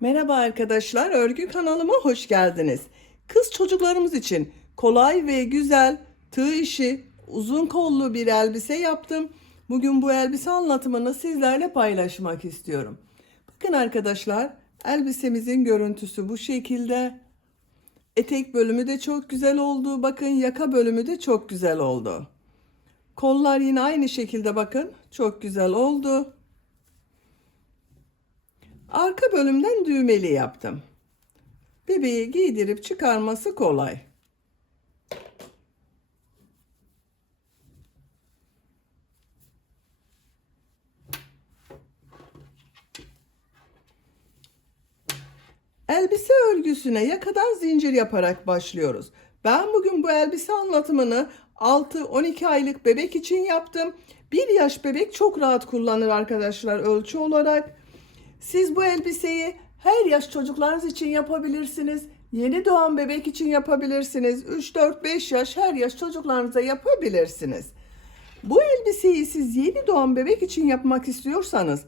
Merhaba arkadaşlar, örgü kanalıma hoş geldiniz. Kız çocuklarımız için kolay ve güzel tığ işi uzun kollu bir elbise yaptım. Bugün bu elbise anlatımını sizlerle paylaşmak istiyorum. Bakın arkadaşlar, elbisemizin görüntüsü bu şekilde. Etek bölümü de çok güzel oldu. Bakın yaka bölümü de çok güzel oldu. Kollar yine aynı şekilde bakın çok güzel oldu. Arka bölümden düğmeli yaptım. Bebeği giydirip çıkarması kolay. Elbise örgüsüne yakadan zincir yaparak başlıyoruz. Ben bugün bu elbise anlatımını 6-12 aylık bebek için yaptım. 1 yaş bebek çok rahat kullanır arkadaşlar ölçü olarak. Siz bu elbiseyi her yaş çocuklarınız için yapabilirsiniz. Yeni doğan bebek için yapabilirsiniz. 3, 4, 5 yaş her yaş çocuklarınıza yapabilirsiniz. Bu elbiseyi siz yeni doğan bebek için yapmak istiyorsanız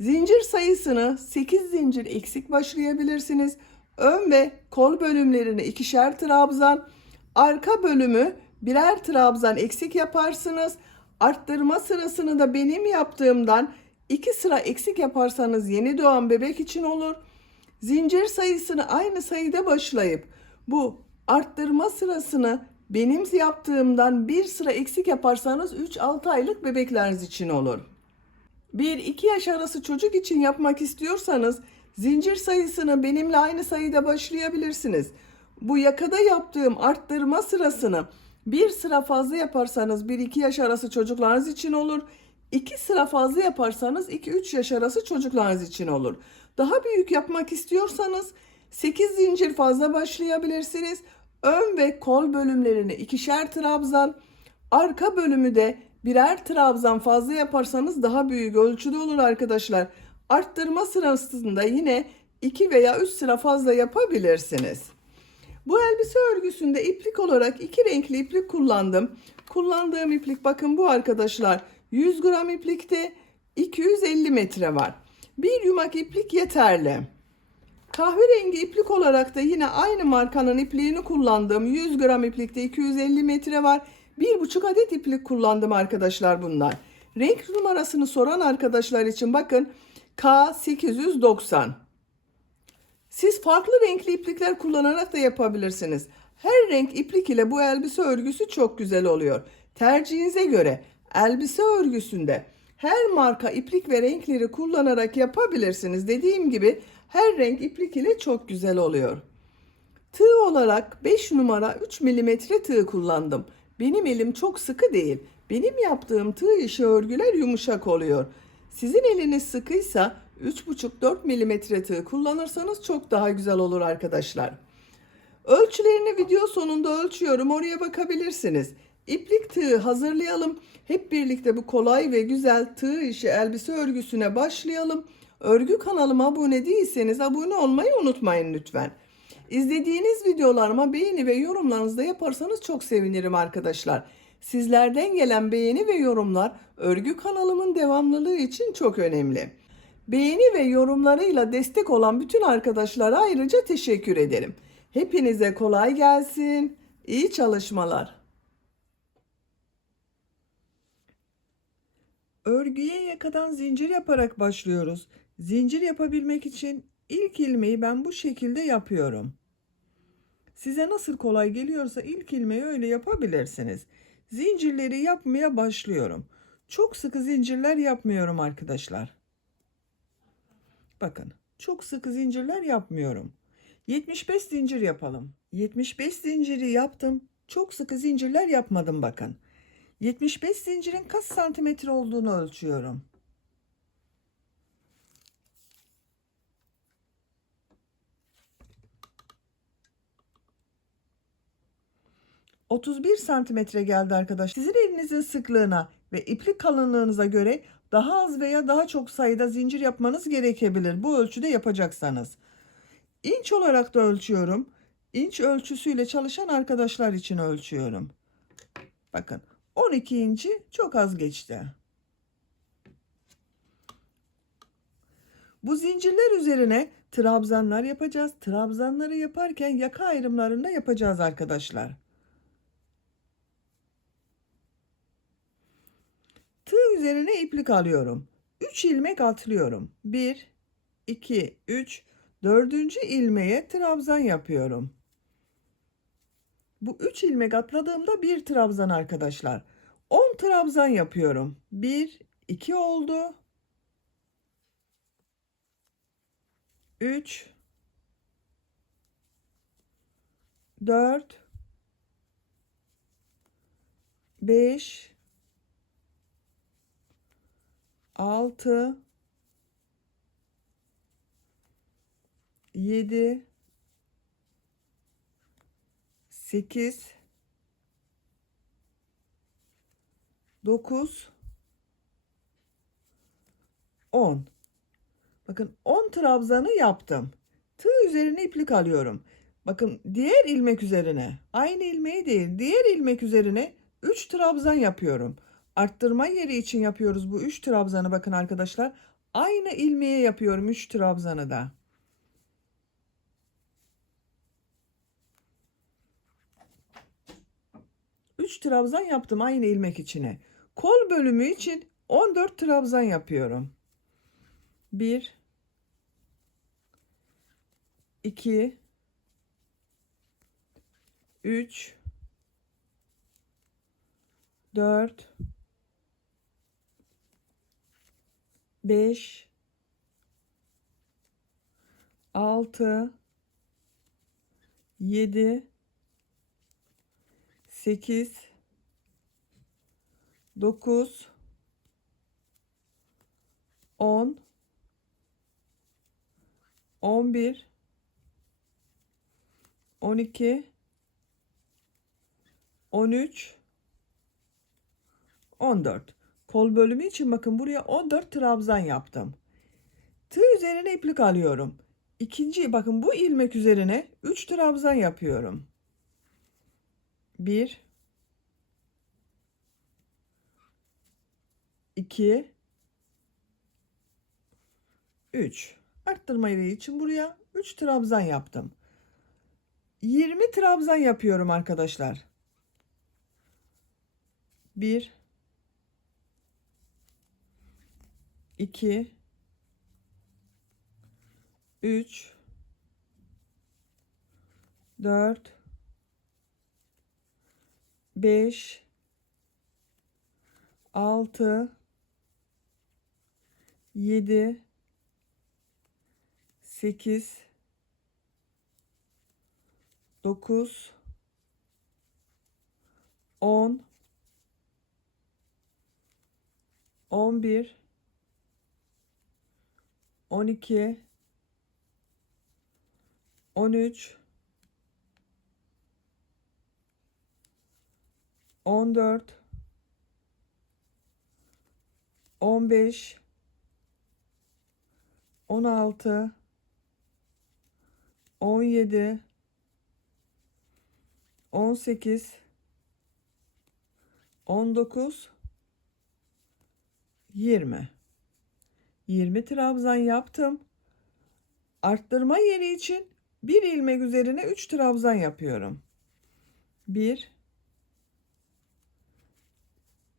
zincir sayısını 8 zincir eksik başlayabilirsiniz. Ön ve kol bölümlerini ikişer trabzan, arka bölümü birer trabzan eksik yaparsınız. Arttırma sırasını da benim yaptığımdan 2 sıra eksik yaparsanız yeni doğan bebek için olur. Zincir sayısını aynı sayıda başlayıp bu arttırma sırasını benim yaptığımdan 1 sıra eksik yaparsanız 3-6 aylık bebekleriniz için olur. 1-2 yaş arası çocuk için yapmak istiyorsanız zincir sayısını benimle aynı sayıda başlayabilirsiniz. Bu yakada yaptığım arttırma sırasını 1 sıra fazla yaparsanız 1-2 yaş arası çocuklarınız için olur. 2 sıra fazla yaparsanız 2-3 yaş arası çocuklarınız için olur. Daha büyük yapmak istiyorsanız 8 zincir fazla başlayabilirsiniz. Ön ve kol bölümlerini ikişer trabzan, arka bölümü de birer trabzan fazla yaparsanız daha büyük ölçüde olur arkadaşlar. Arttırma sırasında yine 2 veya 3 sıra fazla yapabilirsiniz. Bu elbise örgüsünde iplik olarak 2 renkli iplik kullandım. Kullandığım iplik bakın bu arkadaşlar. 100 gram iplikte 250 metre var. Bir yumak iplik yeterli. Kahverengi iplik olarak da yine aynı markanın ipliğini kullandım. 100 gram iplikte 250 metre var. 1,5 adet iplik kullandım arkadaşlar bunlar. Renk numarasını soran arkadaşlar için bakın K890. Siz farklı renkli iplikler kullanarak da yapabilirsiniz. Her renk iplik ile bu elbise örgüsü çok güzel oluyor. Tercihinize göre elbise örgüsünde her marka iplik ve renkleri kullanarak yapabilirsiniz. Dediğim gibi her renk iplik ile çok güzel oluyor. Tığ olarak 5 numara 3 milimetre tığ kullandım. Benim elim çok sıkı değil. Benim yaptığım tığ işi örgüler yumuşak oluyor. Sizin eliniz sıkıysa 3,5-4 milimetre tığ kullanırsanız çok daha güzel olur arkadaşlar. Ölçülerini video sonunda ölçüyorum. Oraya bakabilirsiniz. İplik tığı hazırlayalım. Hep birlikte bu kolay ve güzel tığ işi elbise örgüsüne başlayalım. Örgü kanalıma abone değilseniz abone olmayı unutmayın lütfen. İzlediğiniz videolarıma beğeni ve yorumlarınızı da yaparsanız çok sevinirim arkadaşlar. Sizlerden gelen beğeni ve yorumlar örgü kanalımın devamlılığı için çok önemli. Beğeni ve yorumlarıyla destek olan bütün arkadaşlara ayrıca teşekkür ederim. Hepinize kolay gelsin. İyi çalışmalar. Örgüye yakadan zincir yaparak başlıyoruz. Zincir yapabilmek için ilk ilmeği ben bu şekilde yapıyorum. Size nasıl kolay geliyorsa ilk ilmeği öyle yapabilirsiniz. Zincirleri yapmaya başlıyorum. Çok sıkı zincirler yapmıyorum arkadaşlar. Bakın, çok sıkı zincirler yapmıyorum. 75 zincir yapalım. 75 zinciri yaptım. Çok sıkı zincirler yapmadım bakın. 75 zincirin kaç santimetre olduğunu ölçüyorum. 31 santimetre geldi arkadaşlar. Sizin elinizin sıklığına ve iplik kalınlığınıza göre daha az veya daha çok sayıda zincir yapmanız gerekebilir. Bu ölçüde yapacaksanız. İnç olarak da ölçüyorum. İnç ölçüsüyle çalışan arkadaşlar için ölçüyorum. Bakın 12 inci çok az geçti. Bu zincirler üzerine trabzanlar yapacağız. Trabzanları yaparken yaka ayrımlarını da yapacağız arkadaşlar. Tığ üzerine iplik alıyorum. 3 ilmek atlıyorum. 1, 2, 3, 4. ilmeğe trabzan yapıyorum. Bu 3 ilmek atladığımda bir trabzan arkadaşlar. 10 trabzan yapıyorum. 1, 2 oldu. 3, 4, 5, 6, 7, 8, 9, 10. Bakın 10 trabzanı yaptım. Tığ üzerine iplik alıyorum. Bakın diğer ilmek üzerine, aynı ilmeği değil, diğer ilmek üzerine 3 trabzan yapıyorum. Arttırma yeri için yapıyoruz bu 3 trabzanı, bakın arkadaşlar. Aynı ilmeğe yapıyorum 3 trabzanı da. Üç trabzan yaptım aynı ilmek içine. Kol bölümü için 14 trabzan yapıyorum. 1, 2, 3, 4, 5, 6, 7, 8, 9, 10, 11, 12, 13, 14. Kol bölümü için bakın buraya 14 trabzan yaptım. Tığ üzerine iplik alıyorum. İkinci, bakın bu ilmek üzerine 3 trabzan yapıyorum. 1, 2, 3. Arttırma yeri için buraya 3 trabzan yaptım. 20 trabzan yapıyorum arkadaşlar. 1, 2, 3, 4, 5, 6, 7, 8, 9, 10, 11, 12, 13, 14, 15, 16, 17, 18, 19, 20. 20 trabzan yaptım. Arttırma yeri için bir ilmek üzerine 3 trabzan yapıyorum. 1,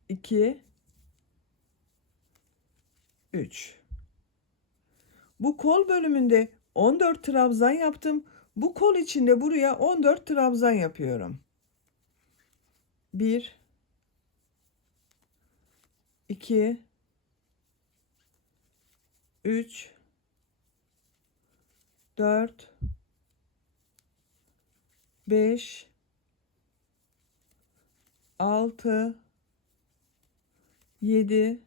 2, 3. Bu kol bölümünde 14 trabzan yaptım. Bu kol içinde buraya 14 trabzan yapıyorum. 1, 2, 3, 4, 5, 6, 7,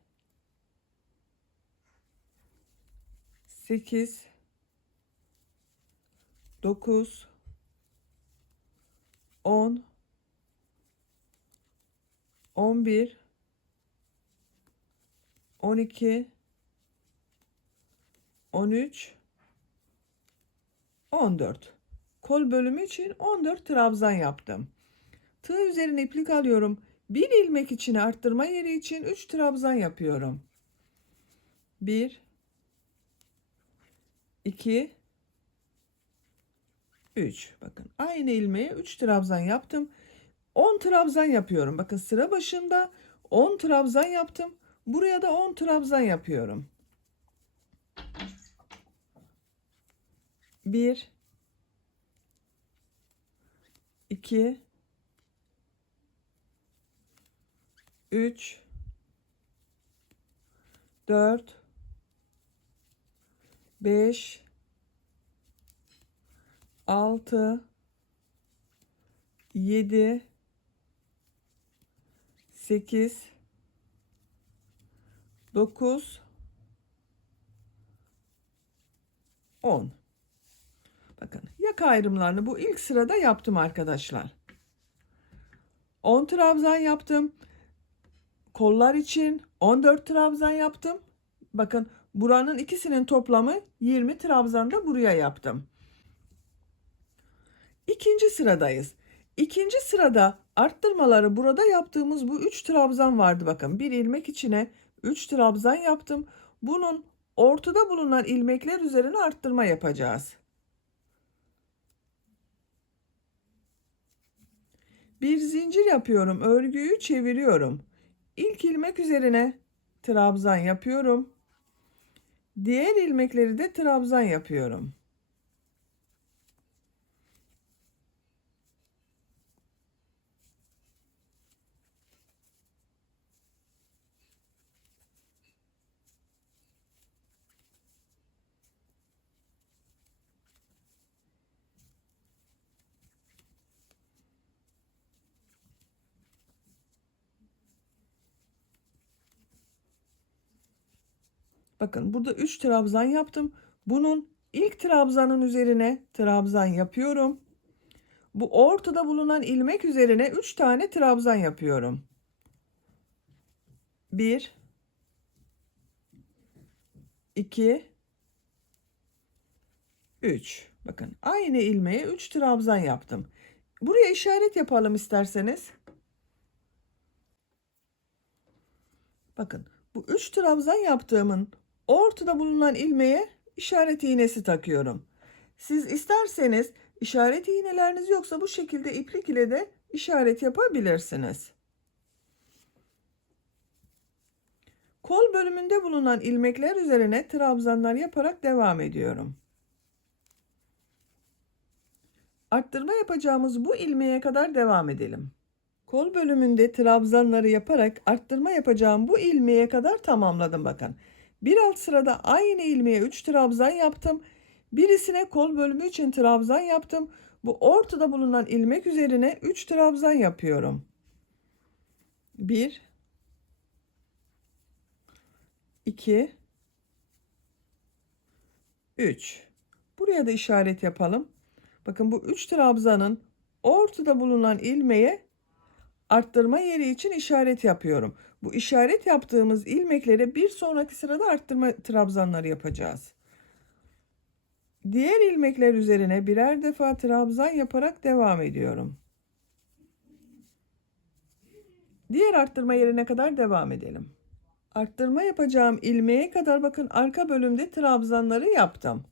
8, 9, 10, 11, 12, 13, 14. Kol bölümü için 14 trabzan yaptım. Tığ üzerine iplik alıyorum. Bir ilmek içine arttırma yeri için 3 trabzan yapıyorum. 1, 2, 3. Bakın aynı ilmeğe 3 trabzan yaptım. 10 trabzan yapıyorum. Bakın sıra başında 10 trabzan yaptım. Buraya da 10 trabzan yapıyorum. 1, 2, 3, 4, 5, 6, 7, 8, 9, 10. Bakın yak ayrımlarını bu ilk sırada yaptım arkadaşlar. 10 trabzan yaptım. Kollar için 14 trabzan yaptım. Bakın buranın ikisinin toplamı 20 trabzan da buraya yaptım. İkinci sıradayız. İkinci sırada arttırmaları burada yaptığımız bu 3 trabzan vardı. Bakın bir ilmek içine 3 trabzan yaptım. Bunun ortada bulunan ilmekler üzerine arttırma yapacağız. Bir zincir yapıyorum. Örgüyü çeviriyorum. İlk ilmek üzerine trabzan yapıyorum. Diğer ilmekleri de trabzan yapıyorum. Bakın burada 3 trabzan yaptım. Bunun ilk trabzanın üzerine trabzan yapıyorum. Bu ortada bulunan ilmek üzerine 3 tane trabzan yapıyorum. 1, 2, 3. Bakın aynı ilmeğe 3 trabzan yaptım. Buraya işaret yapalım isterseniz. Bakın bu 3 trabzan yaptığımın ortada bulunan ilmeğe işaret iğnesi takıyorum. Siz isterseniz işaret iğneleriniz yoksa bu şekilde iplik ile de işaret yapabilirsiniz. Kol bölümünde bulunan ilmekler üzerine trabzanlar yaparak devam ediyorum. Arttırma yapacağımız bu ilmeğe kadar devam edelim. Kol bölümünde trabzanları yaparak arttırma yapacağım bu ilmeğe kadar tamamladım bakın. Bir alt sırada aynı ilmeğe 3 trabzan yaptım. Birisine kol bölümü için trabzan yaptım. Bu ortada bulunan ilmek üzerine 3 trabzan yapıyorum. 1, 2, 3. Buraya da işaret yapalım. Bakın bu 3 trabzanın ortada bulunan ilmeğe arttırma yeri için işaret yapıyorum. Bu işaret yaptığımız ilmeklere bir sonraki sırada arttırma trabzanları yapacağız. Diğer ilmekler üzerine birer defa trabzan yaparak devam ediyorum. Diğer arttırma yerine kadar devam edelim. Arttırma yapacağım ilmeğe kadar bakın arka bölümde trabzanları yaptım.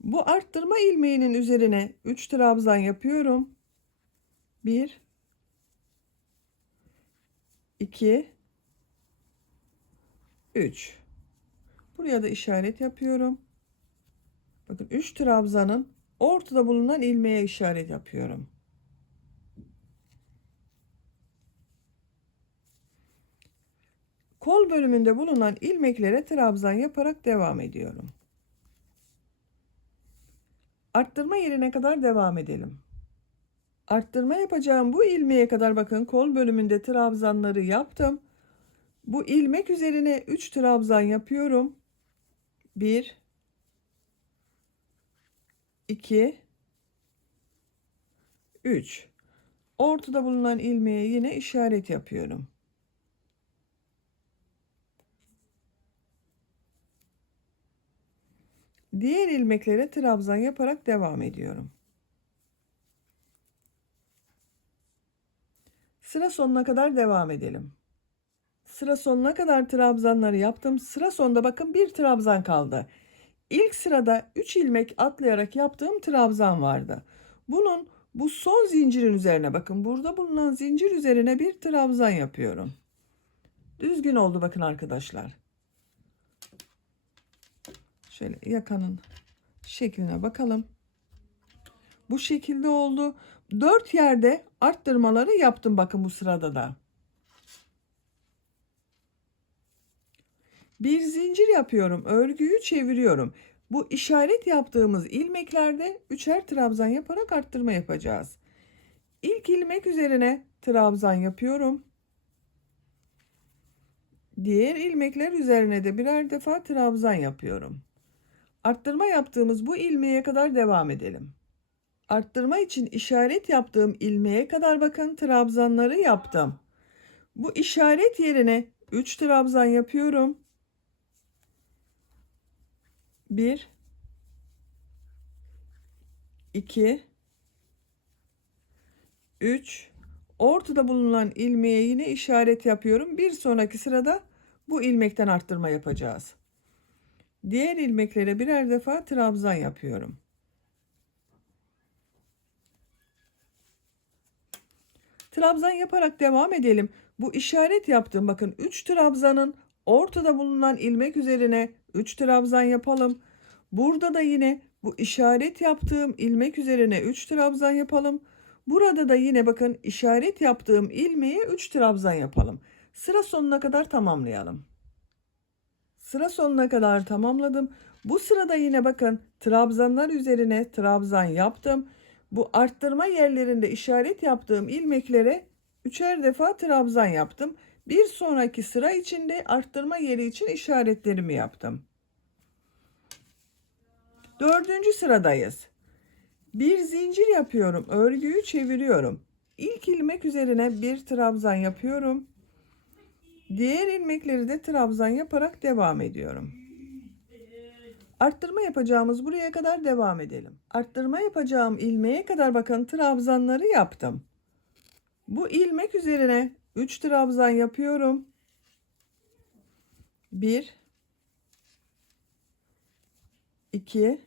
Bu arttırma ilmeğinin üzerine 3 trabzan yapıyorum. 1, 2, 3. Buraya da işaret yapıyorum. Bakın 3 trabzanın ortada bulunan ilmeğe işaret yapıyorum. Kol bölümünde bulunan ilmeklere trabzan yaparak devam ediyorum. Arttırma yerine kadar devam edelim. Arttırma yapacağım bu ilmeğe kadar bakın kol bölümünde trabzanları yaptım. Bu ilmek üzerine 3 trabzan yapıyorum. 1, 2, 3. Ortada bulunan ilmeğe yine işaret yapıyorum. Diğer ilmeklere trabzan yaparak devam ediyorum. Sıra sonuna kadar devam edelim. Sıra sonuna kadar trabzanları yaptım. Sıra sonunda bakın bir trabzan kaldı. İlk sırada 3 ilmek atlayarak yaptığım trabzan vardı. Bu son zincirin üzerine bakın. Burada bulunan zincir üzerine bir trabzan yapıyorum. Düzgün oldu bakın arkadaşlar. Şöyle yakanın şekline bakalım. Bu şekilde oldu. 4 yerde arttırmaları yaptım bakın bu sırada da. Bir zincir yapıyorum. Örgüyü çeviriyorum. Bu işaret yaptığımız ilmeklerde üçer trabzan yaparak arttırma yapacağız. İlk ilmek üzerine trabzan yapıyorum. Diğer ilmekler üzerine de birer defa trabzan yapıyorum. Arttırma yaptığımız bu ilmeğe kadar devam edelim. Arttırma için işaret yaptığım ilmeğe kadar bakın trabzanları yaptım. Bu işaret yerine 3 trabzan yapıyorum. 1 2 3 ortada bulunan ilmeğe yine işaret yapıyorum. Bir sonraki sırada bu ilmekten arttırma yapacağız. Diğer ilmeklere birer defa trabzan yapıyorum. Trabzan yaparak devam edelim. Bu işaret yaptığım bakın 3 trabzanın ortada bulunan ilmek üzerine 3 trabzan yapalım. Burada da yine bu işaret yaptığım ilmek üzerine 3 trabzan yapalım. Burada da yine bakın işaret yaptığım ilmeğe 3 trabzan yapalım. Sıra sonuna kadar tamamlayalım. Sıra sonuna kadar tamamladım. Bu sırada yine bakın trabzanlar üzerine trabzan yaptım. Bu arttırma yerlerinde işaret yaptığım ilmeklere üçer defa trabzan yaptım. Bir sonraki sıra içinde arttırma yeri için işaretlerimi yaptım. Dördüncü sıradayız. Bir zincir yapıyorum. Örgüyü çeviriyorum. İlk ilmek üzerine bir trabzan yapıyorum. Diğer ilmekleri de trabzan yaparak devam ediyorum. Arttırma yapacağımız buraya kadar devam edelim. Arttırma yapacağım ilmeğe kadar bakın trabzanları yaptım. Bu ilmek üzerine 3 trabzan yapıyorum. 1 2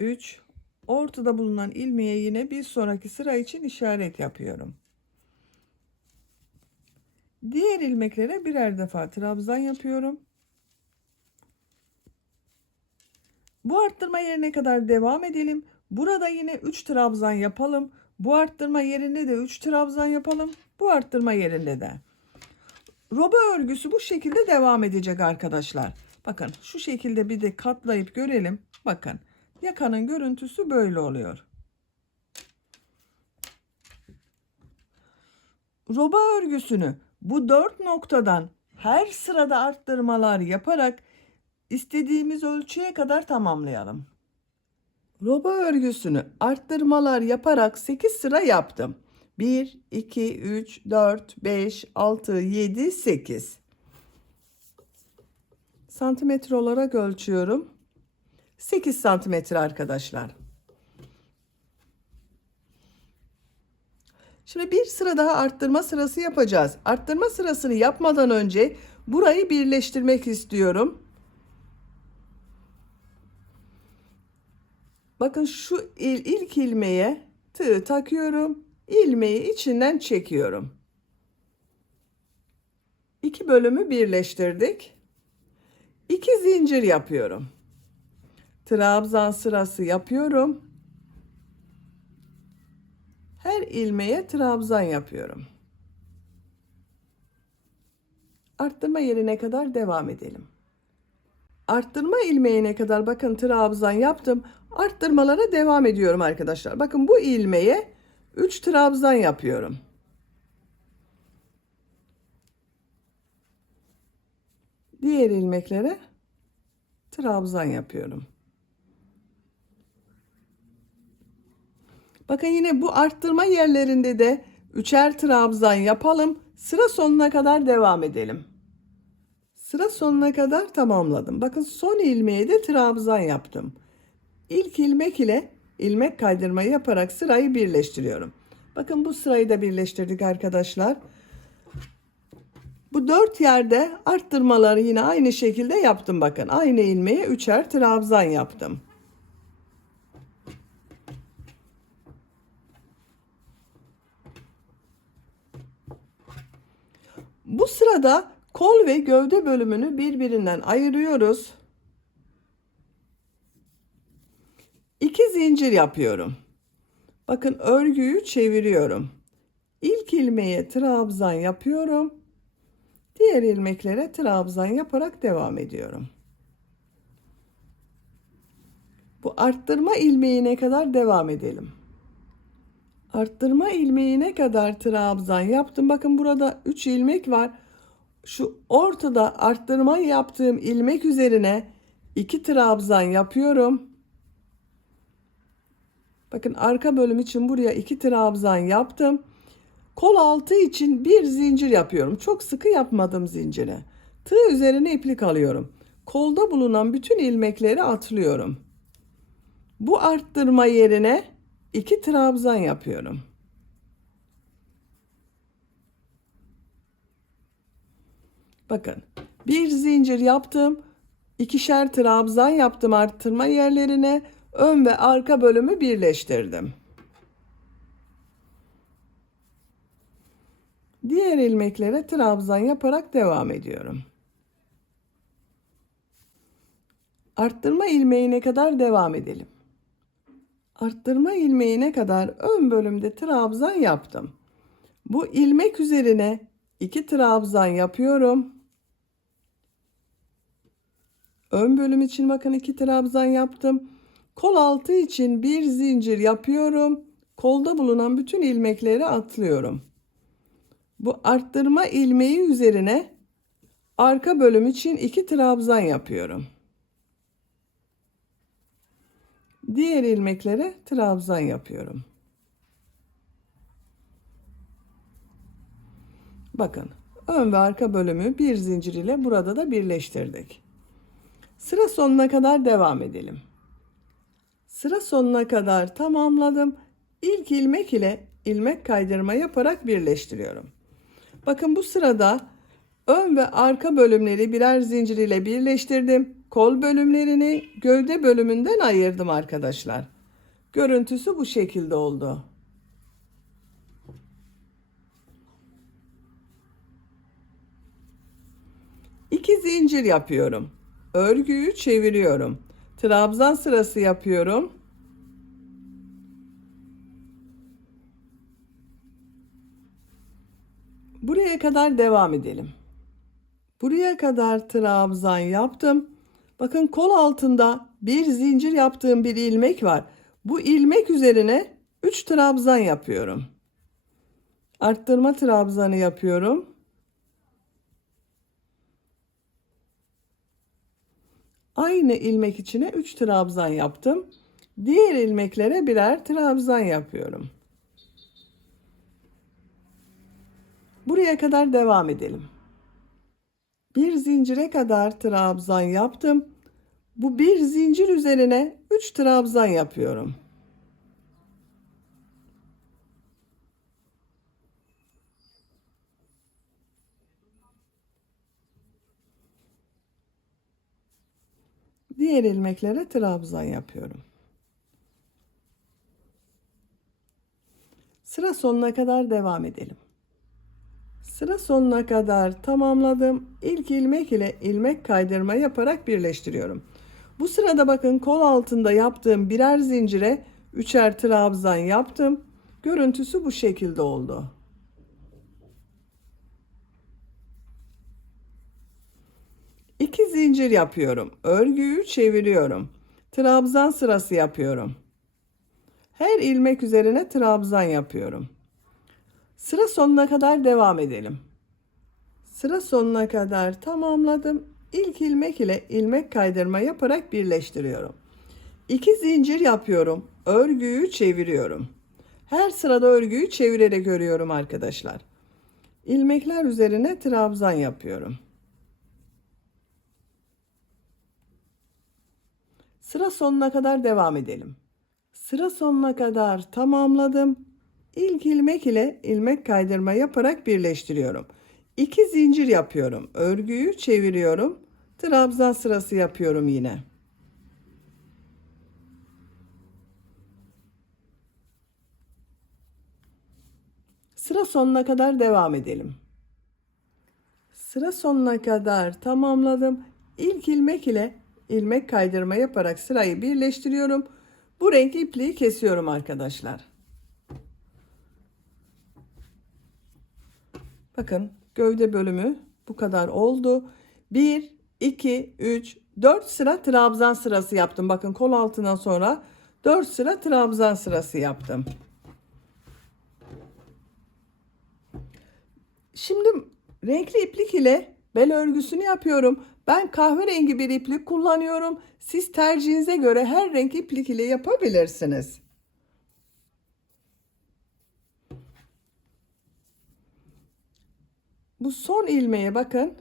3 ortada bulunan ilmeğe yine bir sonraki sıra için işaret yapıyorum. Diğer ilmeklere birer defa trabzan yapıyorum. Bu arttırma yerine kadar devam edelim. Burada yine 3 trabzan yapalım. Bu arttırma yerinde de 3 trabzan yapalım. Bu arttırma yerinde de. Roba örgüsü bu şekilde devam edecek arkadaşlar. Bakın şu şekilde bir de katlayıp görelim. Bakın yakanın görüntüsü böyle oluyor. Roba örgüsünü bu 4 noktadan her sırada arttırmalar yaparak istediğimiz ölçüye kadar tamamlayalım. Roba örgüsünü arttırmalar yaparak 8 sıra yaptım. 1, 2, 3, 4, 5, 6, 7, 8. Santimetre olarak ölçüyorum. 8 santimetre arkadaşlar. Şimdi bir sıra daha arttırma sırası yapacağız. Arttırma sırasını yapmadan önce burayı birleştirmek istiyorum. Bakın şu ilk ilmeğe tığ takıyorum. İlmeği içinden çekiyorum. 2 bölümü birleştirdik. 2 zincir yapıyorum. Trabzan sırası yapıyorum. Her ilmeğe trabzan yapıyorum. Arttırma yerine kadar devam edelim. Arttırma ilmeğine kadar bakın trabzan yaptım. Arttırmalara devam ediyorum arkadaşlar. Bakın bu ilmeğe 3 trabzan yapıyorum. Diğer ilmeklere trabzan yapıyorum. Bakın yine bu arttırma yerlerinde de üçer trabzan yapalım. Sıra sonuna kadar devam edelim. Sıra sonuna kadar tamamladım. Bakın son ilmeğe de trabzan yaptım. İlk ilmek ile ilmek kaydırma yaparak sırayı birleştiriyorum. Bakın bu sırayı da birleştirdik arkadaşlar. Bu 4 yerde arttırmaları yine aynı şekilde yaptım bakın. Aynı ilmeğe 3'er trabzan yaptım. Bu sırada kol ve gövde bölümünü birbirinden ayırıyoruz. 2 zincir yapıyorum. Bakın örgüyü çeviriyorum. İlk ilmeğe trabzan yapıyorum. Diğer ilmeklere trabzan yaparak devam ediyorum. Bu arttırma ilmeğine kadar devam edelim. Arttırma ilmeğine kadar trabzan yaptım. Bakın burada 3 ilmek var. Şu ortada arttırma yaptığım ilmek üzerine 2 trabzan yapıyorum. Bakın arka bölüm için buraya 2 trabzan yaptım. Kol altı için bir zincir yapıyorum. Çok sıkı yapmadım zinciri. Tığ üzerine iplik alıyorum. Kolda bulunan bütün ilmekleri atlıyorum. Bu arttırma yerine 2 trabzan yapıyorum. Bakın bir zincir yaptım. 2'şer trabzan yaptım arttırma yerlerine. Ön ve arka bölümü birleştirdim. Diğer ilmeklere trabzan yaparak devam ediyorum. Arttırma ilmeğine kadar devam edelim. Arttırma ilmeğine kadar ön bölümde trabzan yaptım. Bu ilmek üzerine 2 trabzan yapıyorum. Ön bölüm için bakın 2 trabzan yaptım. Kol altı için bir zincir yapıyorum. Kolda bulunan bütün ilmekleri atlıyorum. Bu arttırma ilmeği üzerine arka bölüm için 2 trabzan yapıyorum. Diğer ilmeklere trabzan yapıyorum. Bakın ön ve arka bölümü bir zincir ile burada da birleştirdik. Sıra sonuna kadar devam edelim. Sıra sonuna kadar tamamladım. İlk ilmek ile ilmek kaydırma yaparak birleştiriyorum. Bakın bu sırada ön ve arka bölümleri birer zincir ile birleştirdim. Kol bölümlerini gövde bölümünden ayırdım arkadaşlar. Görüntüsü bu şekilde oldu. İki zincir yapıyorum. Örgüyü çeviriyorum. Trabzan sırası yapıyorum. Buraya kadar devam edelim. Buraya kadar trabzan yaptım. Bakın kol altında bir zincir yaptığım bir ilmek var. Bu ilmek üzerine 3 trabzan yapıyorum. Arttırma trabzanı yapıyorum. Aynı ilmek içine 3 trabzan yaptım. Diğer ilmeklere birer trabzan yapıyorum. Buraya kadar devam edelim. Bir zincire kadar trabzan yaptım. Bu bir zincir üzerine 3 trabzan yapıyorum. Diğer ilmeklere trabzan yapıyorum. Sıra sonuna kadar devam edelim. Sıra sonuna kadar tamamladım. İlk ilmek ile ilmek kaydırma yaparak birleştiriyorum. Bu sırada bakın kol altında yaptığım birer zincire 3'er trabzan yaptım. Görüntüsü bu şekilde oldu. İki zincir yapıyorum. Örgüyü çeviriyorum. Trabzan sırası yapıyorum. Her ilmek üzerine trabzan yapıyorum. Sıra sonuna kadar devam edelim. Sıra sonuna kadar tamamladım. İlk ilmek ile ilmek kaydırma yaparak birleştiriyorum. 2 zincir yapıyorum. Örgüyü çeviriyorum. Her sırada örgüyü çevirerek örüyorum arkadaşlar. İlmekler üzerine trabzan yapıyorum. Sıra sonuna kadar devam edelim. Sıra sonuna kadar tamamladım. İlk ilmek ile ilmek kaydırma yaparak birleştiriyorum. 2 zincir yapıyorum. Örgüyü çeviriyorum. Trabzan sırası yapıyorum yine. Sıra sonuna kadar devam edelim. Sıra sonuna kadar tamamladım. İlk ilmek ile ilmek kaydırma yaparak sırayı birleştiriyorum. Bu renk ipliği kesiyorum arkadaşlar. Bakın gövde bölümü bu kadar oldu. 1, 2, 3, 4 sıra trabzan sırası yaptım. Bakın kol altından sonra 4 sıra trabzan sırası yaptım. Şimdi renkli iplik ile bel örgüsünü yapıyorum. Ben kahverengi bir iplik kullanıyorum. Siz tercihinize göre her renk iplik ile yapabilirsiniz. Bu son ilmeğe bakın.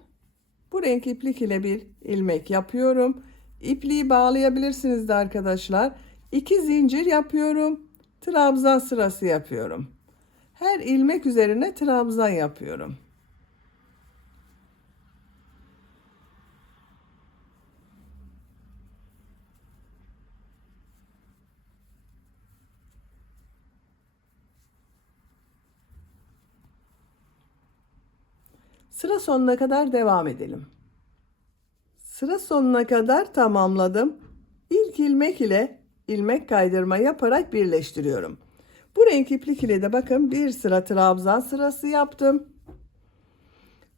Bu renk iplik ile bir ilmek yapıyorum. İpliği bağlayabilirsiniz de arkadaşlar. 2 zincir yapıyorum. Trabzan sırası yapıyorum. Her ilmek üzerine trabzan yapıyorum. Sıra sonuna kadar devam edelim. Sıra sonuna kadar tamamladım. İlk ilmek ile ilmek kaydırma yaparak birleştiriyorum. Bu renk iplik ile de bakın bir sıra trabzan sırası yaptım.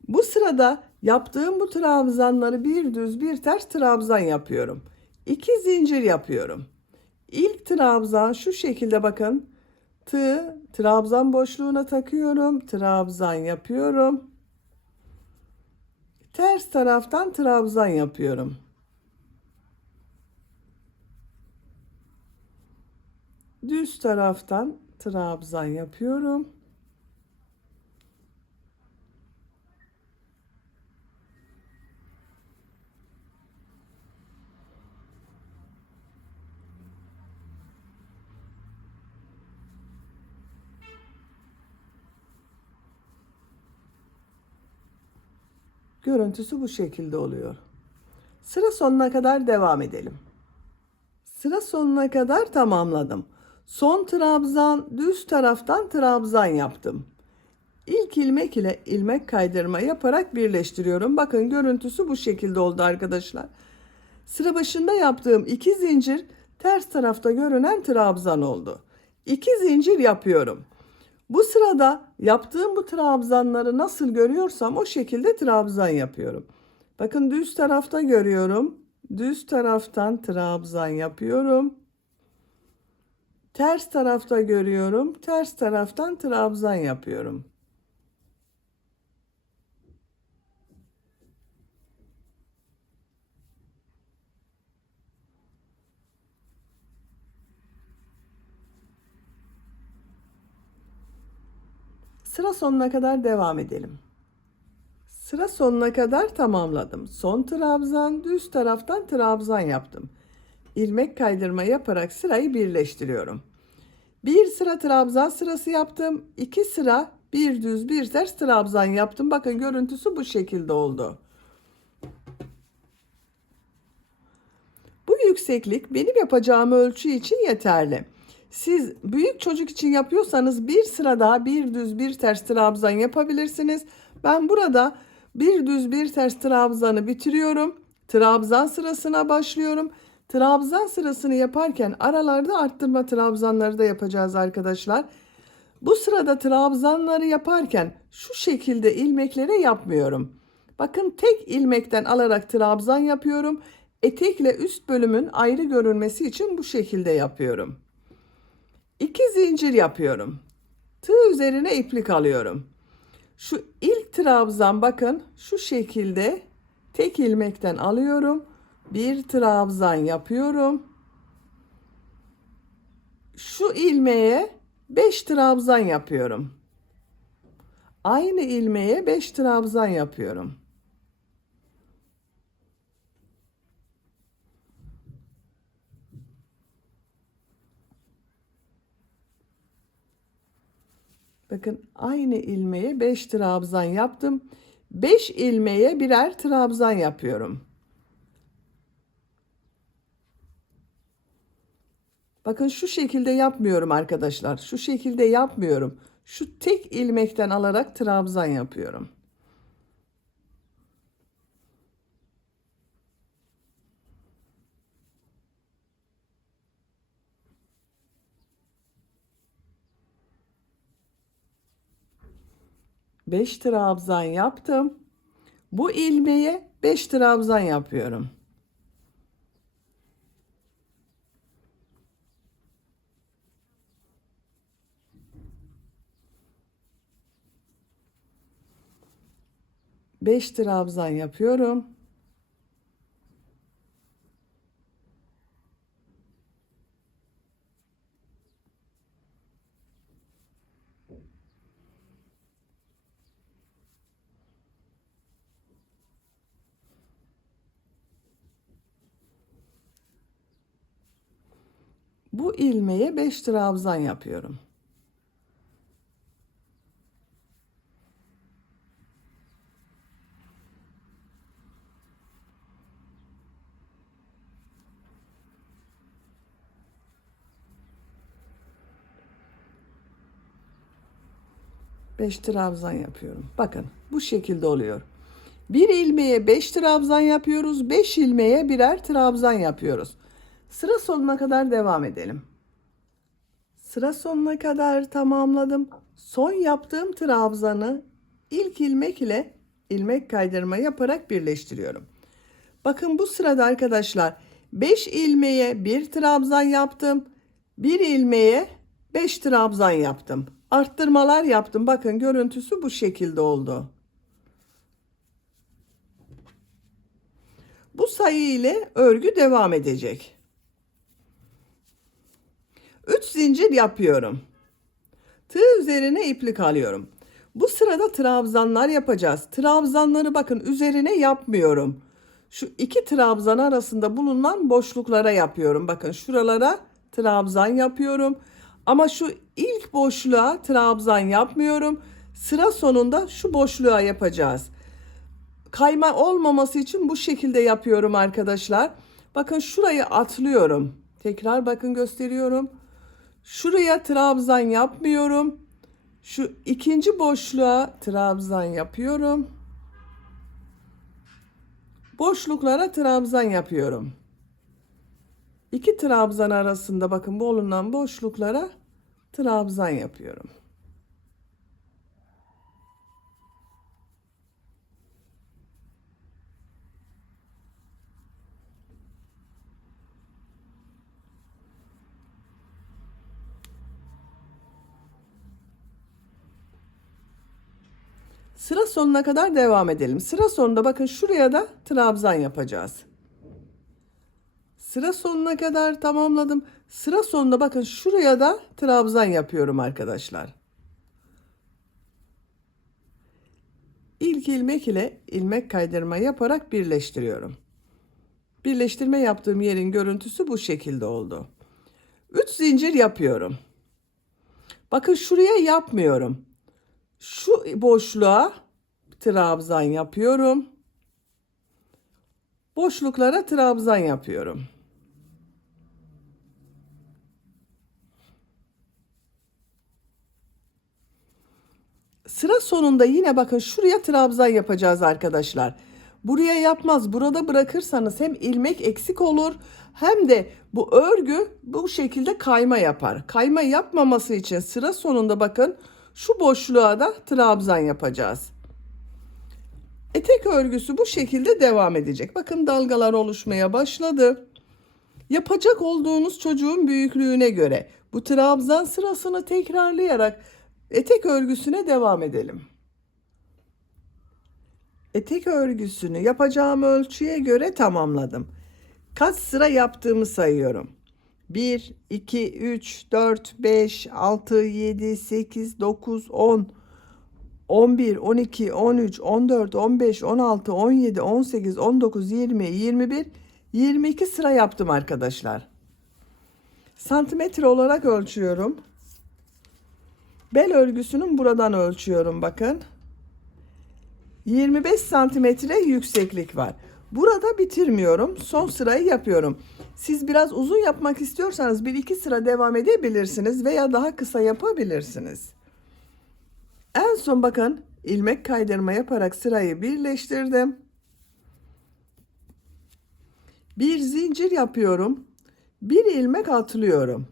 Bu sırada yaptığım bu trabzanları bir düz bir ters trabzan yapıyorum. 2 zincir yapıyorum. İlk trabzan şu şekilde bakın. Tığ trabzan boşluğuna takıyorum. Trabzan yapıyorum. Ters taraftan trabzan yapıyorum. Düz taraftan trabzan yapıyorum. Görüntüsü bu şekilde oluyor. Sıra sonuna kadar devam edelim. Sıra sonuna kadar tamamladım. Son trabzan düz taraftan trabzan yaptım. İlk ilmek ile ilmek kaydırma yaparak birleştiriyorum. Bakın görüntüsü bu şekilde oldu arkadaşlar. Sıra başında yaptığım 2 zincir ters tarafta görünen trabzan oldu. 2 zincir yapıyorum. Bu sırada yaptığım bu trabzanları nasıl görüyorsam o şekilde trabzan yapıyorum. Bakın düz tarafta görüyorum. Düz taraftan trabzan yapıyorum. Ters tarafta görüyorum. Ters taraftan trabzan yapıyorum. Sıra sonuna kadar devam edelim. Sıra sonuna kadar tamamladım. Son trabzan, düz taraftan trabzan yaptım. İlmek kaydırma yaparak sırayı birleştiriyorum. Bir sıra trabzan sırası yaptım. 2 sıra bir düz bir ters trabzan yaptım. Bakın görüntüsü bu şekilde oldu. Bu yükseklik benim yapacağım ölçü için yeterli. Siz büyük çocuk için yapıyorsanız bir sıra daha bir düz bir ters trabzan yapabilirsiniz. Ben burada bir düz bir ters trabzanı bitiriyorum. Trabzan sırasına başlıyorum. Trabzan sırasını yaparken aralarda arttırma trabzanları da yapacağız arkadaşlar. Bu sırada trabzanları yaparken şu şekilde ilmeklere yapmıyorum. Bakın tek ilmekten alarak trabzan yapıyorum. Etekle üst bölümün ayrı görünmesi için bu şekilde yapıyorum. 2 zincir yapıyorum. Tığ üzerine iplik alıyorum. Şu ilk trabzan bakın şu şekilde tek ilmekten alıyorum. Bir trabzan yapıyorum. Şu ilmeğe 5 trabzan yapıyorum. Aynı ilmeğe 5 trabzan yapıyorum. Bakın aynı ilmeğe 5 trabzan yaptım. 5 ilmeğe birer trabzan yapıyorum. Bakın şu şekilde yapmıyorum arkadaşlar. Şu şekilde yapmıyorum. Şu tek ilmekten alarak trabzan yapıyorum. Beş trabzan yaptım. Bu ilmeğe 5 trabzan yapıyorum. Beş trabzan yapıyorum. Bu ilmeğe 5 trabzan yapıyorum. Beş trabzan yapıyorum. Bakın bu şekilde oluyor. Bir ilmeğe 5 trabzan yapıyoruz. 5 ilmeğe birer trabzan yapıyoruz. Sıra sonuna kadar devam edelim. Sıra sonuna kadar tamamladım. Son yaptığım trabzanı ilk ilmek ile ilmek kaydırma yaparak birleştiriyorum. Bakın bu sırada arkadaşlar 5 ilmeğe 1 trabzan yaptım. 1 ilmeğe 5 trabzan yaptım. Arttırmalar yaptım. Bakın görüntüsü bu şekilde oldu. Bu sayı ile örgü devam edecek. 3 zincir yapıyorum. Tığ üzerine iplik alıyorum. Bu sırada trabzanlar yapacağız. Trabzanları bakın üzerine yapmıyorum. Şu iki trabzan arasında bulunan boşluklara yapıyorum. Bakın şuralara trabzan yapıyorum. Ama şu ilk boşluğa trabzan yapmıyorum. Sıra sonunda şu boşluğa yapacağız. Kayma olmaması için bu şekilde yapıyorum arkadaşlar. Bakın şurayı atlıyorum. Tekrar bakın gösteriyorum. Şuraya trabzan yapmıyorum. Şu ikinci boşluğa trabzan yapıyorum. Boşluklara trabzan yapıyorum. İki trabzan arasında bakın bulunan boşluklara trabzan yapıyorum. Sıra sonuna kadar devam edelim. Sıra sonunda bakın şuraya da trabzan yapacağız. Sıra sonuna kadar tamamladım. Sıra sonunda bakın şuraya da trabzan yapıyorum arkadaşlar. İlk ilmek ile ilmek kaydırma yaparak birleştiriyorum. Birleştirme yaptığım yerin görüntüsü bu şekilde oldu. 3 zincir yapıyorum. Bakın şuraya yapmıyorum. Şu boşluğa trabzan yapıyorum. Boşluklara trabzan yapıyorum. Sıra sonunda yine bakın şuraya trabzan yapacağız arkadaşlar. Buraya yapmaz. Burada bırakırsanız hem ilmek eksik olur hem de bu örgü bu şekilde kayma yapar. Kayma yapmaması için sıra sonunda bakın şu boşluğa da trabzan yapacağız. Etek örgüsü bu şekilde devam edecek. Bakın dalgalar oluşmaya başladı. Yapacak olduğunuz çocuğun büyüklüğüne göre bu trabzan sırasını tekrarlayarak etek örgüsüne devam edelim. Etek örgüsünü yapacağım ölçüye göre tamamladım. Kaç sıra yaptığımı sayıyorum. 1, 2, 3, 4, 5, 6, 7, 8, 9, 10, 11, 12, 13, 14, 15, 16, 17, 18, 19, 20, 21, 22 sıra yaptım arkadaşlar. Santimetre olarak ölçüyorum. Bel örgüsünün buradan ölçüyorum bakın. 25 santimetre yükseklik var. Burada bitirmiyorum. Son sırayı yapıyorum. Siz biraz uzun yapmak istiyorsanız 1-2 sıra devam edebilirsiniz veya daha kısa yapabilirsiniz. En son bakın ilmek kaydırma yaparak sırayı birleştirdim. Bir zincir yapıyorum. Bir ilmek atlıyorum.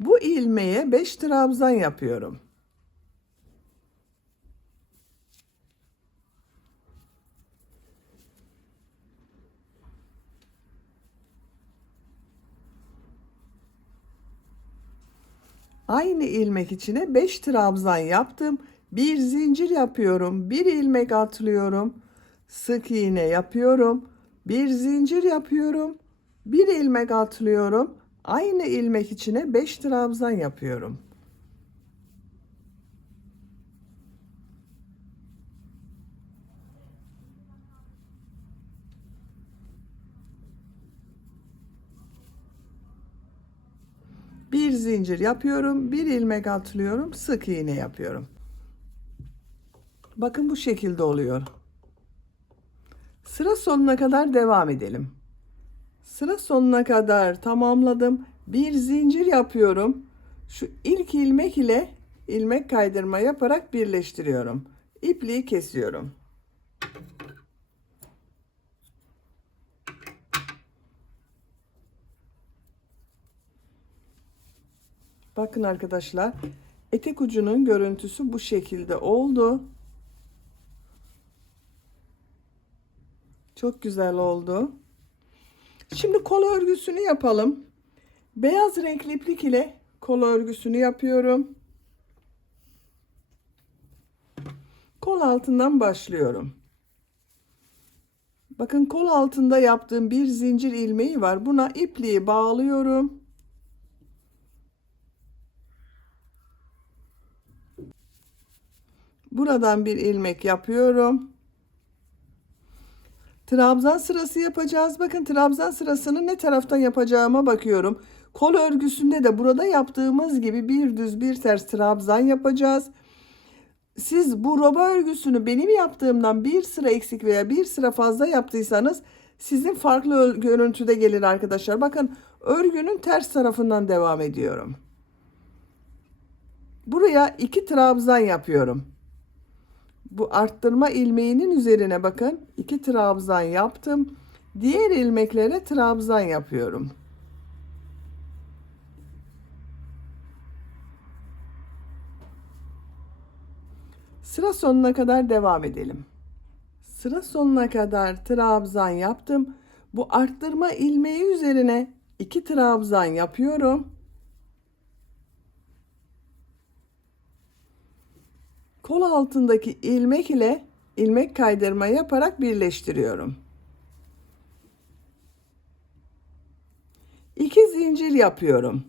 Bu ilmeğe 5 trabzan yapıyorum. Aynı ilmek içine 5 trabzan yaptım. Bir zincir yapıyorum. Bir ilmek atlıyorum. Sık iğne yapıyorum. Bir zincir yapıyorum. Bir ilmek atlıyorum. Aynı ilmek içine 5 trabzan yapıyorum. Bir zincir yapıyorum. Bir ilmek atlıyorum. Sık iğne yapıyorum. Bakın bu şekilde oluyor. Sıra sonuna kadar devam edelim. Sıra sonuna kadar tamamladım. Bir zincir yapıyorum. Şu ilk ilmek ile ilmek kaydırma yaparak birleştiriyorum. İpliği kesiyorum. Bakın arkadaşlar, etek ucunun görüntüsü bu şekilde oldu. Çok güzel oldu. Şimdi kol örgüsünü yapalım. Beyaz renkli iplik ile kol örgüsünü yapıyorum. Kol altından başlıyorum. Bakın kol altında yaptığım bir zincir ilmeği var. Buna ipliği bağlıyorum. Buradan bir ilmek yapıyorum. Trabzan sırası yapacağız. Bakın trabzan sırasını ne taraftan yapacağıma bakıyorum. Kol örgüsünde de burada yaptığımız gibi bir düz bir ters trabzan yapacağız. Siz bu roba örgüsünü benim yaptığımdan bir sıra eksik veya bir sıra fazla yaptıysanız sizin farklı görüntüde gelir arkadaşlar. Bakın örgünün ters tarafından devam ediyorum. Buraya 2 trabzan yapıyorum. Bu arttırma ilmeğinin üzerine bakın 2 trabzan yaptım. Diğer ilmeklere trabzan yapıyorum. Sıra sonuna kadar devam edelim. Sıra sonuna kadar trabzan yaptım. Bu arttırma ilmeği üzerine 2 trabzan yapıyorum. Kol altındaki ilmek ile ilmek kaydırma yaparak birleştiriyorum. 2 zincir yapıyorum.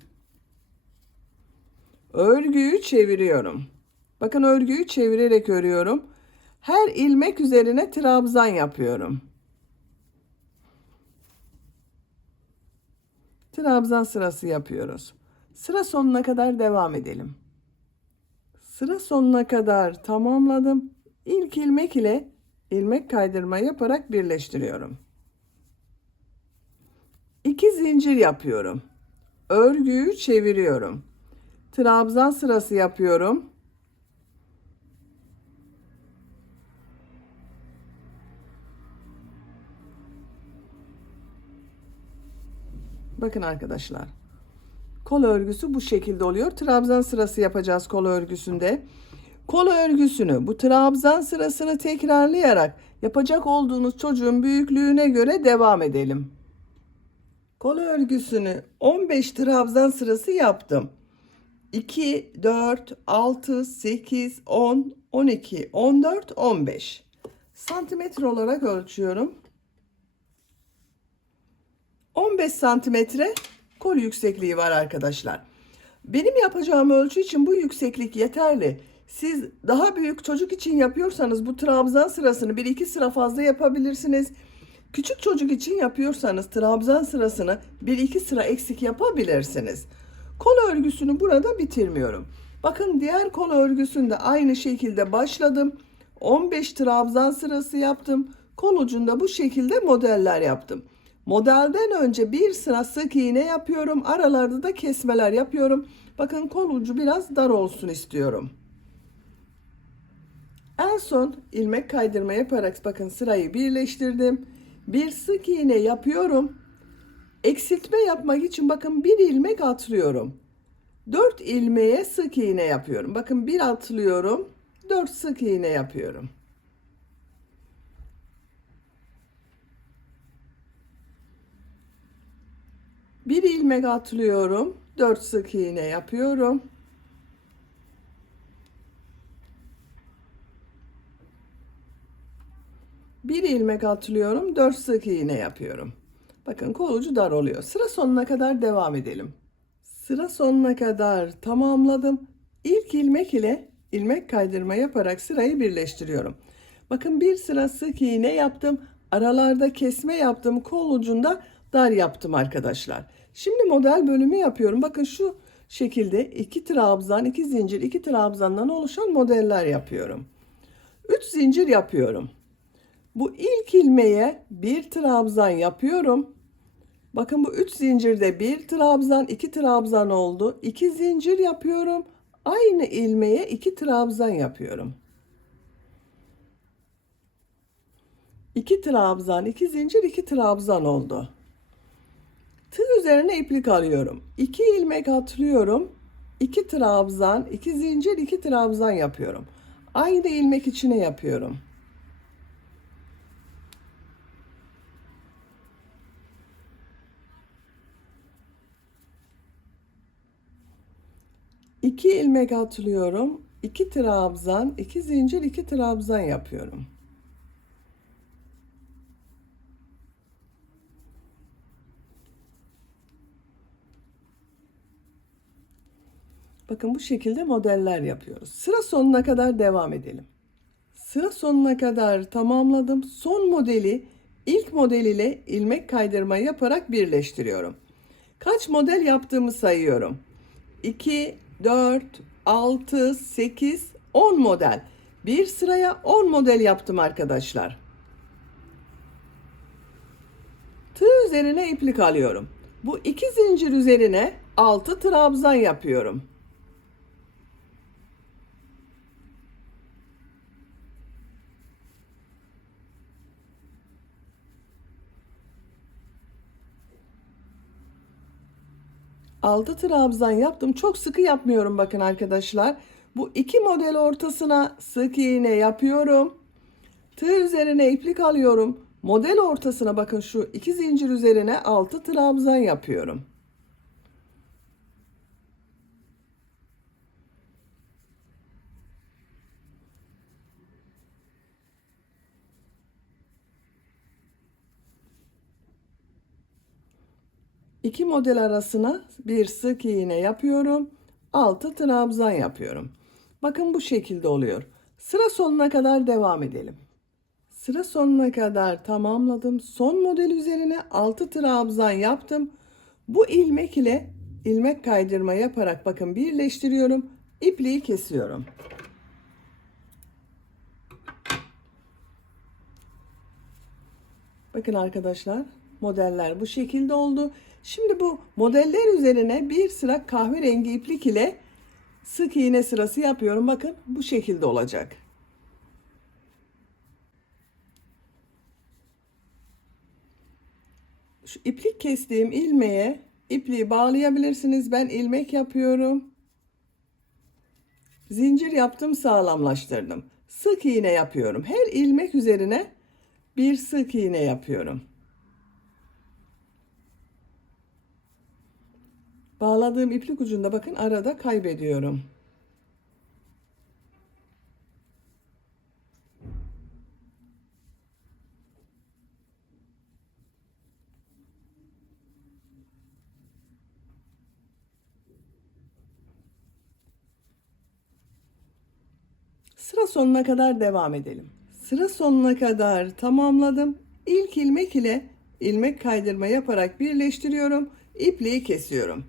Örgüyü çeviriyorum. Bakın örgüyü çevirerek örüyorum. Her ilmek üzerine trabzan yapıyorum. Trabzan sırası yapıyoruz. Sıra sonuna kadar devam edelim. Sıra sonuna kadar tamamladım. İlk ilmek ile ilmek kaydırma yaparak birleştiriyorum. 2 zincir yapıyorum. Örgüyü çeviriyorum. Trabzan sırası yapıyorum. Bakın arkadaşlar. Kol örgüsü bu şekilde oluyor. Trabzan sırası yapacağız kol örgüsünde. Kol örgüsünü bu trabzan sırasını tekrarlayarak yapacak olduğunuz çocuğun büyüklüğüne göre devam edelim. Kol örgüsünü 15 trabzan sırası yaptım. 2, 4, 6, 8, 10, 12, 14, 15 santimetre olarak ölçüyorum. 15 santimetre kol yüksekliği var arkadaşlar. Benim yapacağım ölçü için bu yükseklik yeterli. Siz daha büyük çocuk için yapıyorsanız bu trabzan sırasını 1-2 sıra fazla yapabilirsiniz. Küçük çocuk için yapıyorsanız trabzan sırasını 1-2 sıra eksik yapabilirsiniz. Kol örgüsünü burada bitirmiyorum. Bakın diğer kol örgüsünde aynı şekilde başladım. 15 trabzan sırası yaptım. Kol ucunda bu şekilde modeller yaptım. Modelden önce bir sıra sık iğne yapıyorum. Aralarda da kesmeler yapıyorum. Bakın kol ucu biraz dar olsun istiyorum. En son ilmek kaydırma yaparak bakın sırayı birleştirdim. Bir sık iğne yapıyorum. Eksiltme yapmak için bakın bir ilmek atlıyorum. 4 ilmeğe sık iğne yapıyorum. Bakın bir atlıyorum. 4 sık iğne yapıyorum. Bir ilmek atlıyorum. 4 sık iğne yapıyorum. Bir ilmek atlıyorum. 4 sık iğne yapıyorum. Bakın kol ucu dar oluyor. Sıra sonuna kadar devam edelim. Sıra sonuna kadar tamamladım. İlk ilmek ile ilmek kaydırma yaparak sırayı birleştiriyorum. Bakın bir sıra sık iğne yaptım. Aralarda kesme yaptım. Kol ucunda dar yaptım arkadaşlar. Şimdi model bölümü yapıyorum. Bakın şu şekilde 2 trabzan, 2 zincir, 2 trabzandan oluşan modeller yapıyorum. 3 zincir yapıyorum. Bu ilk ilmeğe bir trabzan yapıyorum. Bakın bu 3 zincirde bir trabzan, 2 trabzan oldu. 2 zincir yapıyorum. Aynı ilmeğe 2 trabzan yapıyorum. 2 trabzan, 2 zincir, 2 trabzan oldu. Tığ üzerine iplik alıyorum. 2 ilmek atlıyorum. 2 trabzan, 2 zincir, 2 trabzan yapıyorum. Aynı ilmek içine yapıyorum. İki ilmek atlıyorum. 2 trabzan, 2 zincir, 2 trabzan yapıyorum. Bakın bu şekilde modeller yapıyoruz. Sıra sonuna kadar devam edelim. Sıra sonuna kadar tamamladım. Son modeli ilk model ile ilmek kaydırma yaparak birleştiriyorum. Kaç model yaptığımı sayıyorum. 2, 4, 6, 8, 10 model. Bir sıraya 10 model yaptım arkadaşlar. Tığ üzerine iplik alıyorum. Bu iki zincir üzerine 6 trabzan yapıyorum. Altı trabzan yaptım. Çok sıkı yapmıyorum bakın arkadaşlar. Bu iki model ortasına sık iğne yapıyorum. Tığ üzerine iplik alıyorum. Model ortasına bakın şu iki zincir üzerine 6 trabzan yapıyorum. İki model arasına bir sık iğne yapıyorum. 6 trabzan yapıyorum. Bakın bu şekilde oluyor. Sıra sonuna kadar devam edelim. Sıra sonuna kadar tamamladım. Son model üzerine 6 trabzan yaptım. Bu ilmek ile ilmek kaydırma yaparak bakın birleştiriyorum. İpliği kesiyorum. Bakın arkadaşlar modeller bu şekilde oldu. Şimdi bu modeller üzerine bir sıra kahverengi iplik ile sık iğne sırası yapıyorum. Bakın bu şekilde olacak. Şu iplik kestiğim ilmeğe ipliği bağlayabilirsiniz. Ben ilmek yapıyorum. Zincir yaptım, sağlamlaştırdım. Sık iğne yapıyorum. Her ilmek üzerine bir sık iğne yapıyorum. Bağladığım iplik ucunda bakın arada kaybediyorum. Sıra sonuna kadar devam edelim. Sıra sonuna kadar tamamladım. İlk ilmek ile ilmek kaydırma yaparak birleştiriyorum. İpliği kesiyorum.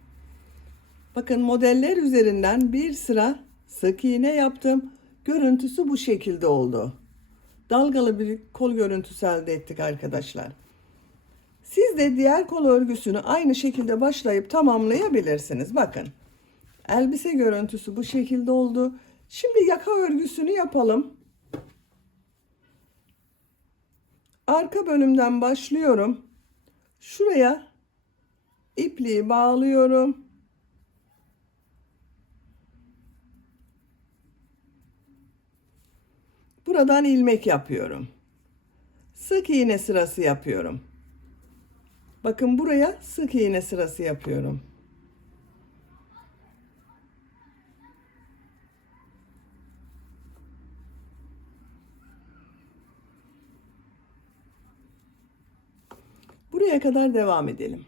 Bakın modeller üzerinden bir sıra sık iğne yaptım. Görüntüsü bu şekilde oldu. Dalgalı bir kol görüntüsü elde ettik arkadaşlar. Siz de diğer kol örgüsünü aynı şekilde başlayıp tamamlayabilirsiniz. Bakın. Elbise görüntüsü bu şekilde oldu. Şimdi yaka örgüsünü yapalım. Arka bölümden başlıyorum. Şuraya ipliği bağlıyorum. Buradan ilmek yapıyorum. Sık iğne sırası yapıyorum. Bakın buraya sık iğne sırası yapıyorum. Buraya kadar devam edelim.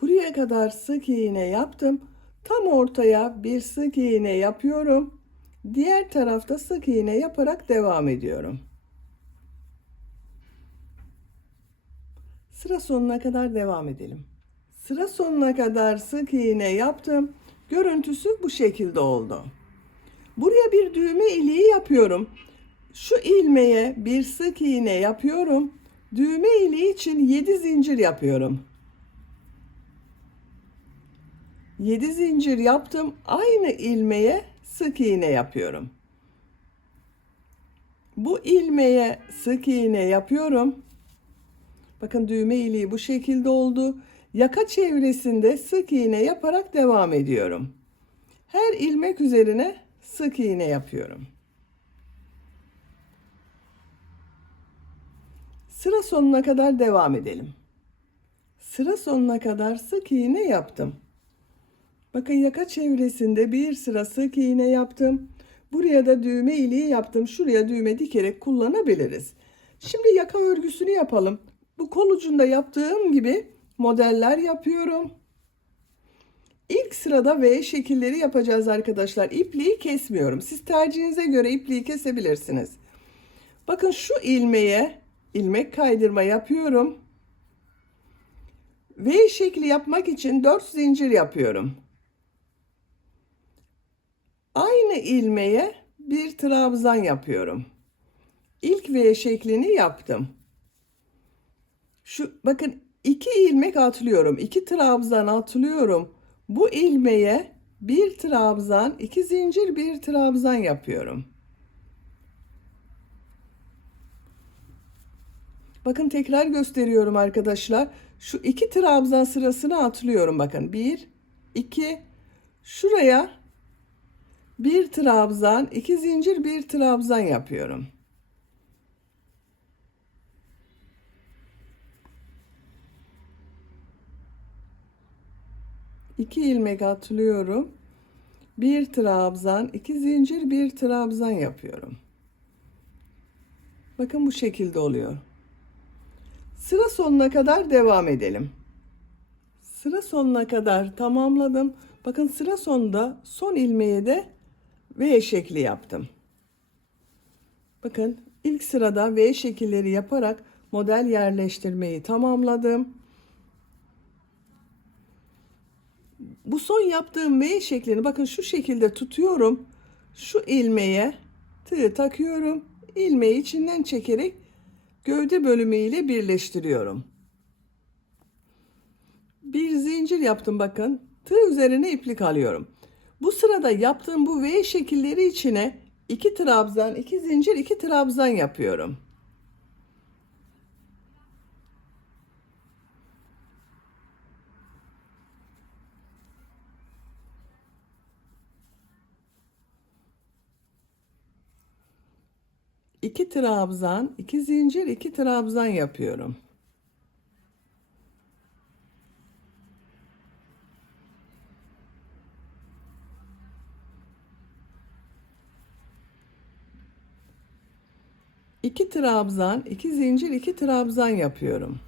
Buraya kadar sık iğne yaptım. Tam ortaya bir sık iğne yapıyorum. Diğer tarafta sık iğne yaparak devam ediyorum. Sıra sonuna kadar devam edelim. Sıra sonuna kadar sık iğne yaptım. Görüntüsü bu şekilde oldu. Buraya bir düğme iliği yapıyorum. Şu ilmeğe bir sık iğne yapıyorum. Düğme iliği için 7 zincir yapıyorum. 7 zincir yaptım. Aynı ilmeğe sık iğne yapıyorum. Bu ilmeğe sık iğne yapıyorum. Bakın düğme iliği bu şekilde oldu. Yaka çevresinde sık iğne yaparak devam ediyorum. Her ilmek üzerine sık iğne yapıyorum. Sıra sonuna kadar devam edelim. Sıra sonuna kadar sık iğne yaptım. Bakın yaka çevresinde bir sıra sık iğne yaptım. Buraya da düğme iliği yaptım. Şuraya düğme dikerek kullanabiliriz. Şimdi yaka örgüsünü yapalım. Bu kol ucunda yaptığım gibi modeller yapıyorum. İlk sırada V şekilleri yapacağız arkadaşlar. İpliği kesmiyorum. Siz tercihinize göre ipliği kesebilirsiniz. Bakın şu ilmeğe ilmek kaydırma yapıyorum. V şekli yapmak için 4 zincir yapıyorum. Aynı ilmeğe bir trabzan yapıyorum. İlk V şeklini yaptım. Şu bakın 2 ilmek atlıyorum. 2 trabzan atlıyorum. Bu ilmeğe bir trabzan, 2 zincir, bir trabzan yapıyorum. Bakın tekrar gösteriyorum arkadaşlar. Şu 2 trabzan sırasını atlıyorum bakın. 1 2 şuraya bir trabzan, 2 zincir, bir trabzan yapıyorum. İki ilmek atlıyorum. Bir trabzan, 2 zincir, bir trabzan yapıyorum. Bakın bu şekilde oluyor. Sıra sonuna kadar devam edelim. Sıra sonuna kadar tamamladım. Bakın sıra sonunda son ilmeğe de V şekli yaptım. Bakın ilk sırada V şekilleri yaparak model yerleştirmeyi tamamladım. Bu son yaptığım V şeklini bakın şu şekilde tutuyorum. Şu ilmeğe tığ takıyorum. İlmeği içinden çekerek gövde bölümü ile birleştiriyorum. Bir zincir yaptım bakın. Tığ üzerine iplik alıyorum. Bu sırada yaptığım bu V şekilleri içine 2 trabzan, 2 zincir, 2 trabzan yapıyorum. İki trabzan, 2 zincir, 2 trabzan yapıyorum. İki trabzan, 2 zincir, 2 trabzan yapıyorum.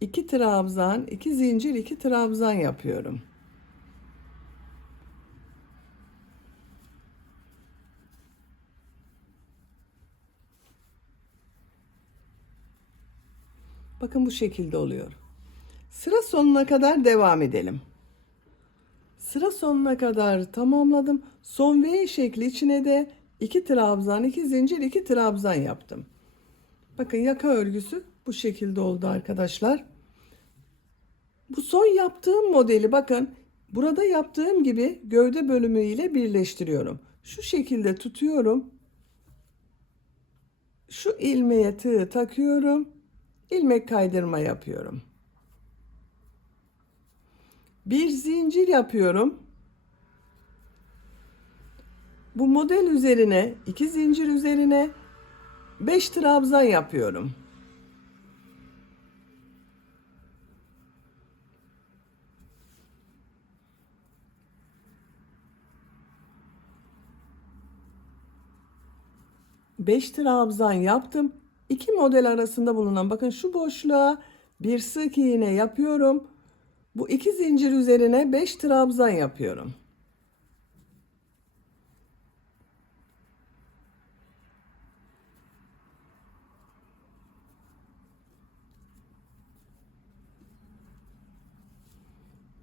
İki trabzan, 2 zincir, 2 trabzan yapıyorum. Bakın bu şekilde oluyor. Sıra sonuna kadar devam edelim. Sıra sonuna kadar tamamladım. Son V şekli içine de 2 trabzan, 2 zincir, 2 trabzan yaptım. Bakın yaka örgüsü bu şekilde oldu arkadaşlar. Bu son yaptığım modeli bakın burada yaptığım gibi gövde bölümü ile birleştiriyorum. Şu şekilde tutuyorum. Şu ilmeğe tığ takıyorum. İlmek kaydırma yapıyorum. Bir zincir yapıyorum. Bu model üzerine 2 zincir üzerine 5 trabzan yapıyorum. Beş trabzan yaptım. İki model arasında bulunan bakın şu boşluğa bir sık iğne yapıyorum. Bu iki zincir üzerine 5 trabzan yapıyorum.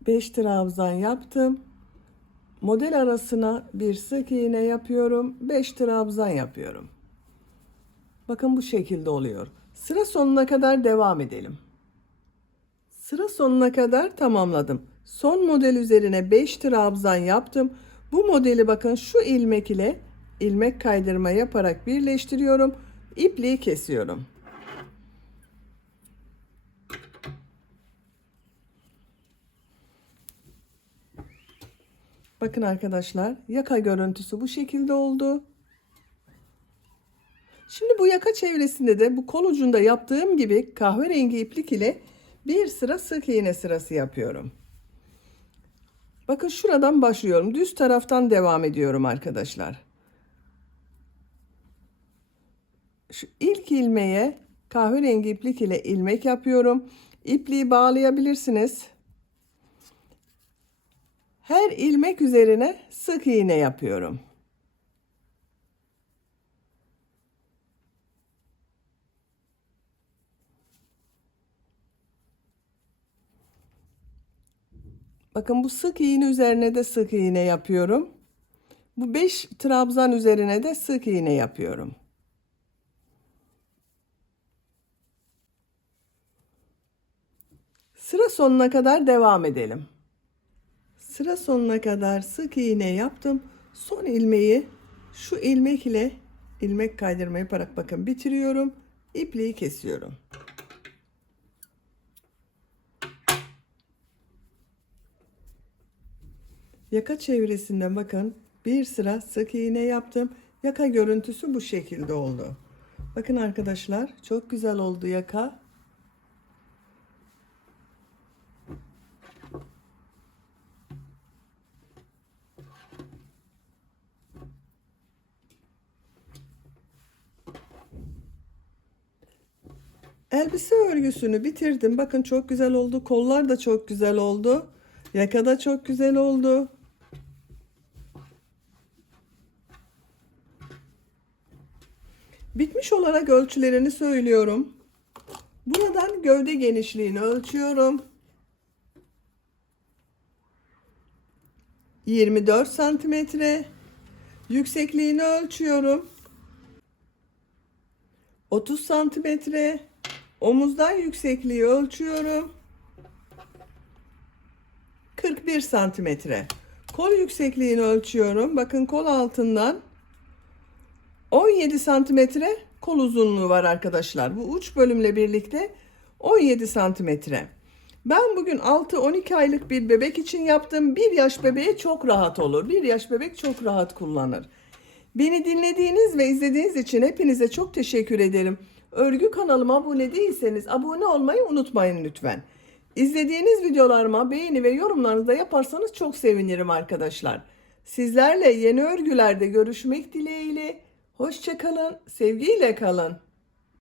Beş trabzan yaptım. Model arasına bir sık iğne yapıyorum. 5 trabzan yapıyorum. Bakın bu şekilde oluyor. Sıra sonuna kadar devam edelim. Sıra sonuna kadar tamamladım. Son model üzerine 5 trabzan yaptım. Bu modeli bakın şu ilmek ile ilmek kaydırma yaparak birleştiriyorum. İpliği kesiyorum. Bakın arkadaşlar yaka görüntüsü bu şekilde oldu. Şimdi bu yaka çevresinde de bu kol ucunda yaptığım gibi kahverengi iplik ile bir sıra sık iğne sırası yapıyorum. Bakın şuradan başlıyorum. Düz taraftan devam ediyorum arkadaşlar. Şu ilk ilmeğe kahverengi iplik ile ilmek yapıyorum. İpliği bağlayabilirsiniz. Her ilmek üzerine sık iğne yapıyorum. Bakın bu sık iğne üzerine de sık iğne yapıyorum. Bu 5 trabzan üzerine de sık iğne yapıyorum. Sıra sonuna kadar devam edelim. Sıra sonuna kadar sık iğne yaptım. Son ilmeği şu ilmek ile ilmek kaydırma yaparak bakın bitiriyorum. İpliği kesiyorum. Yaka çevresinde bakın bir sıra sık iğne yaptım. Yaka görüntüsü bu şekilde oldu. Bakın arkadaşlar çok güzel oldu yaka. Elbise örgüsünü bitirdim. Bakın çok güzel oldu. Kollar da çok güzel oldu. Yaka da çok güzel oldu. Bitmiş olarak ölçülerini söylüyorum. Buradan gövde genişliğini ölçüyorum. 24 santimetre. Yüksekliğini ölçüyorum. 30 santimetre. Omuzdan yüksekliği ölçüyorum. 41 santimetre. Kol yüksekliğini ölçüyorum. Bakın kol altından 17 santimetre kol uzunluğu var arkadaşlar. Bu uç bölümle birlikte 17 santimetre. Ben bugün 6-12 aylık bir bebek için yaptım. 1 yaş bebeğe çok rahat olur. 1 yaş bebek çok rahat kullanır. Beni dinlediğiniz ve izlediğiniz için hepinize çok teşekkür ederim. Örgü kanalıma abone değilseniz abone olmayı unutmayın lütfen. İzlediğiniz videolarıma beğeni ve yorumlarınızı da yaparsanız çok sevinirim arkadaşlar. Sizlerle yeni örgülerde görüşmek dileğiyle. Hoşça kalın, sevgiyle kalın.